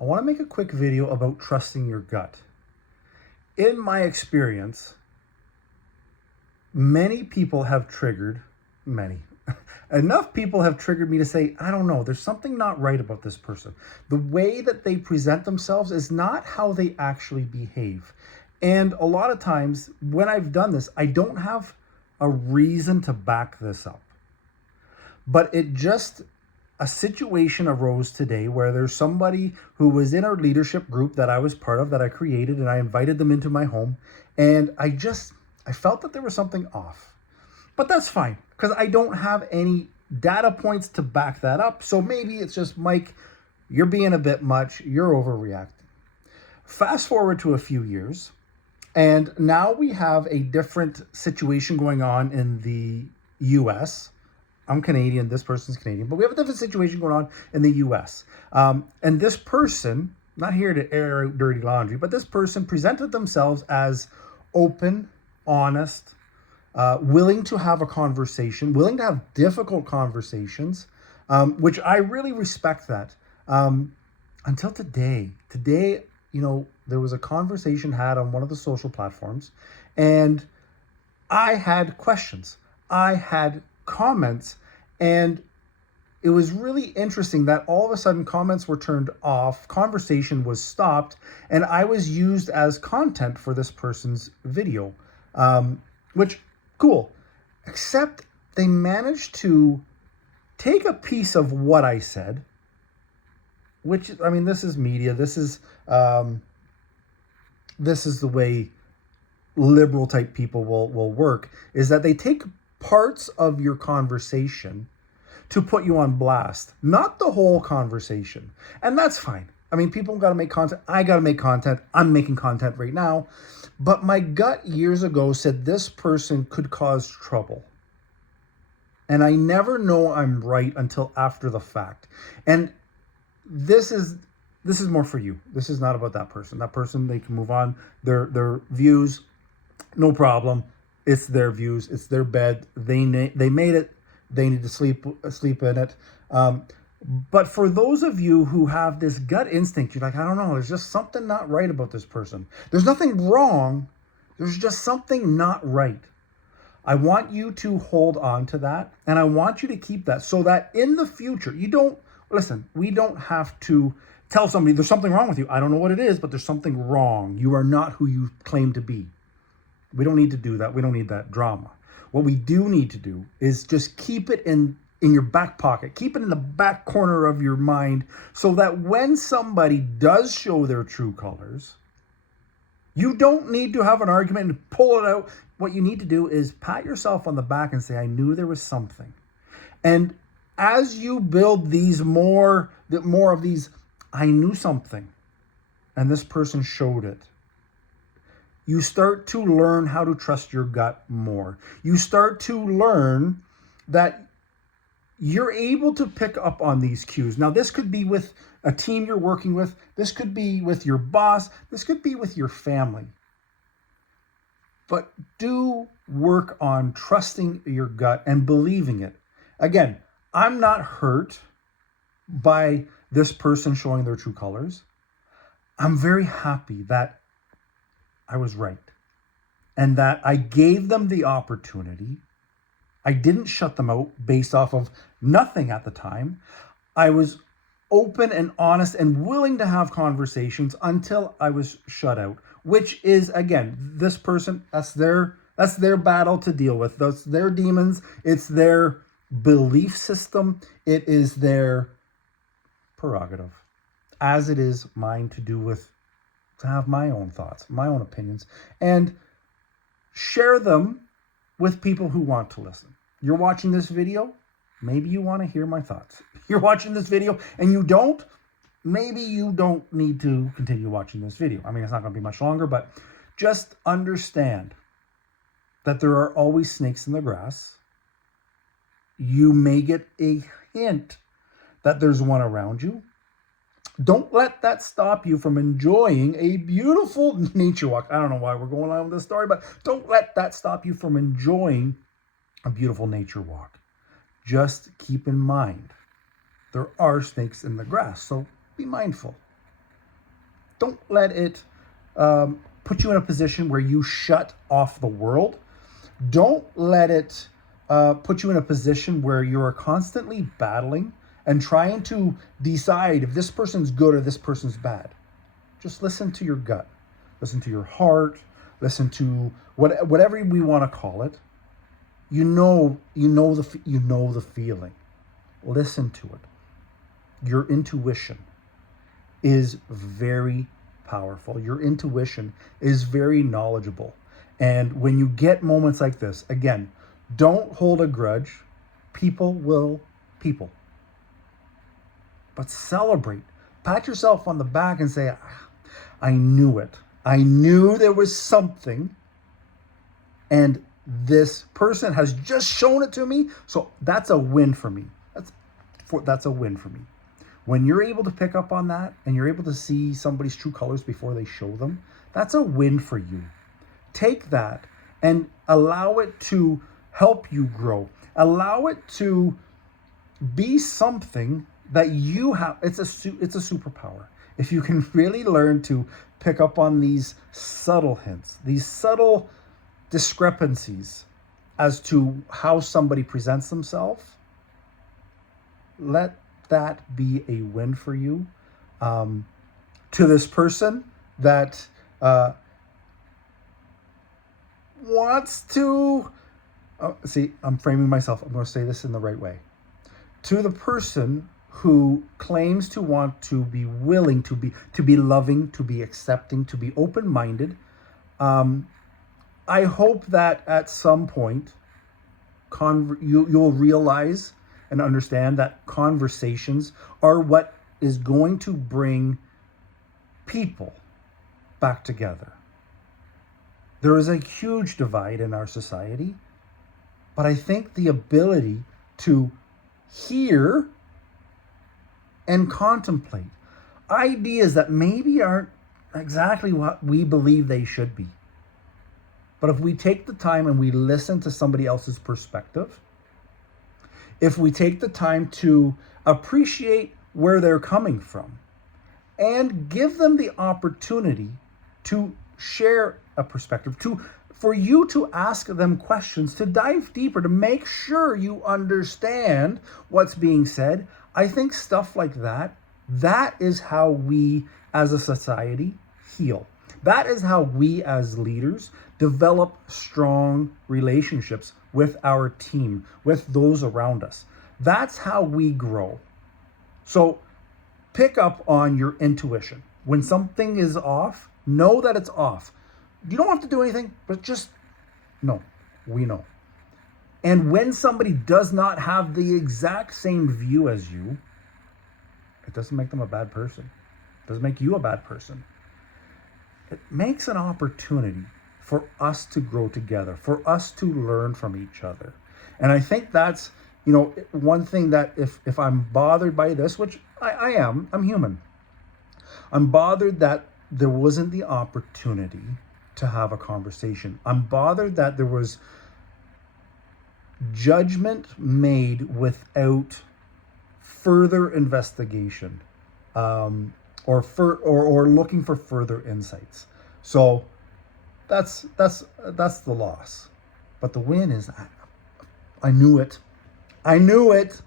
I want to make a quick video about trusting your gut. In my experience, many people have triggered, many, enough people have triggered me to say, I don't know, there's something not right about this person. The way that they present themselves is not how they actually behave. And a lot of times when I've done this, I don't have a reason to back this up. But a situation arose today where there's somebody who was in our leadership group that I was part of, that I created, and I invited them into my home. And I felt that there was something off. But that's fine, because I don't have any data points to back that up. So maybe it's just, Mike, you're being a bit much, you're overreacting. Fast forward to a few years, and now we have a different situation going on in the US. I'm Canadian, this person's Canadian, but we have a different situation going on in the US. And this person, not here to air out dirty laundry, but this person presented themselves as open, honest, willing to have a conversation, willing to have difficult conversations, which I really respect that. Until today, there was a conversation had on one of the social platforms, and I had questions. I had comments, and it was really interesting that all of a sudden comments were turned off, conversation was stopped, and I was used as content for this person's video, which, cool. Except they managed to take a piece of what I said, which, I mean, this is media. This is the way liberal type people will work, is that they take parts of your conversation to put you on blast, not the whole conversation. And that's fine. I mean, people got to make content. I got to make content. I'm making content right now. But my gut years ago said this person could cause trouble. And I never know I'm right until after the fact. And this is more for you. This is not about that person. That person, they can move on. Their views, no problem. It's their views. It's their bed. They made it. They need to sleep in it. But for those of you who have this gut instinct, you're like, I don't know, there's just something not right about this person. There's nothing wrong. There's just something not right. I want you to hold on to that, and I want you to keep that so that in the future, we don't have to tell somebody there's something wrong with you. I don't know what it is, but there's something wrong. You are not who you claim to be. We don't need to do that. We don't need that drama. What we do need to do is just keep it in your back pocket. Keep it in the back corner of your mind so that when somebody does show their true colors, you don't need to have an argument and pull it out. What you need to do is pat yourself on the back and say, I knew there was something. And as you build more of these, I knew something, and this person showed it, you start to learn how to trust your gut more. You start to learn that you're able to pick up on these cues. Now, this could be with a team you're working with. This could be with your boss. This could be with your family. But do work on trusting your gut and believing it. Again, I'm not hurt by this person showing their true colors. I'm very happy that I was right and that I gave them the opportunity. I didn't shut them out based off of nothing at the time. I was open and honest and willing to have conversations until I was shut out, which is, again, this person, that's their battle to deal with. That's their demons. It's their belief system. It is their prerogative, as it is mine to have my own thoughts, my own opinions, and share them with people who want to listen. You're watching this video, maybe you want to hear my thoughts. You're watching this video and you don't, maybe you don't need to continue watching this video. I mean, it's not going to be much longer, but just understand that there are always snakes in the grass. You may get a hint that there's one around you. Don't let that stop you from enjoying a beautiful nature walk. I don't know why we're going on with this story, but don't let that stop you from enjoying a beautiful nature walk. Just keep in mind, there are snakes in the grass, so be mindful. Don't let it put you in a position where you shut off the world. Don't let it put you in a position where you're constantly battling and trying to decide if this person's good or this person's bad. Just listen to your gut, listen to your heart, listen to whatever we want to call it. You know the feeling. Listen to it. Your intuition is very powerful. Your intuition is very knowledgeable. And when you get moments like this, again, don't hold a grudge. People will people. But celebrate. Pat yourself on the back and say, I knew it. I knew there was something. And this person has just shown it to me. So that's a win for me. That's a win for me. When you're able to pick up on that and you're able to see somebody's true colors before they show them, that's a win for you. Take that and allow it to help you grow. Allow it to be something that you have. It's a superpower. If you can really learn to pick up on these subtle hints, these subtle discrepancies as to how somebody presents themselves, let that be a win for you. To this person that wants to see, I'm framing myself. I'm going to say this in the right way. To the person who claims to want to be willing to be loving, to be accepting, to be open-minded, I hope that at some point you'll realize and understand that conversations are what is going to bring people back together. There is a huge divide in our society, but I think the ability to hear and contemplate ideas that maybe aren't exactly what we believe they should be. But if we take the time and we listen to somebody else's perspective, if we take the time to appreciate where they're coming from and give them the opportunity to share a perspective, for you to ask them questions, to dive deeper, to make sure you understand what's being said, I think stuff like that is how we as a society heal. That is how we as leaders develop strong relationships with our team, with those around us. That's how we grow. So pick up on your intuition. When something is off, know that it's off. You don't have to do anything, but just know. We know. And when somebody does not have the exact same view as you, it doesn't make them a bad person. It doesn't make you a bad person. It makes an opportunity for us to grow together, for us to learn from each other. And I think that's, one thing that if I'm bothered by this, which I am, I'm human. I'm bothered that there wasn't the opportunity to have a conversation. I'm bothered that there was judgment made without further investigation, or looking for further insights. So that's the loss. But the win is I knew it. I knew it.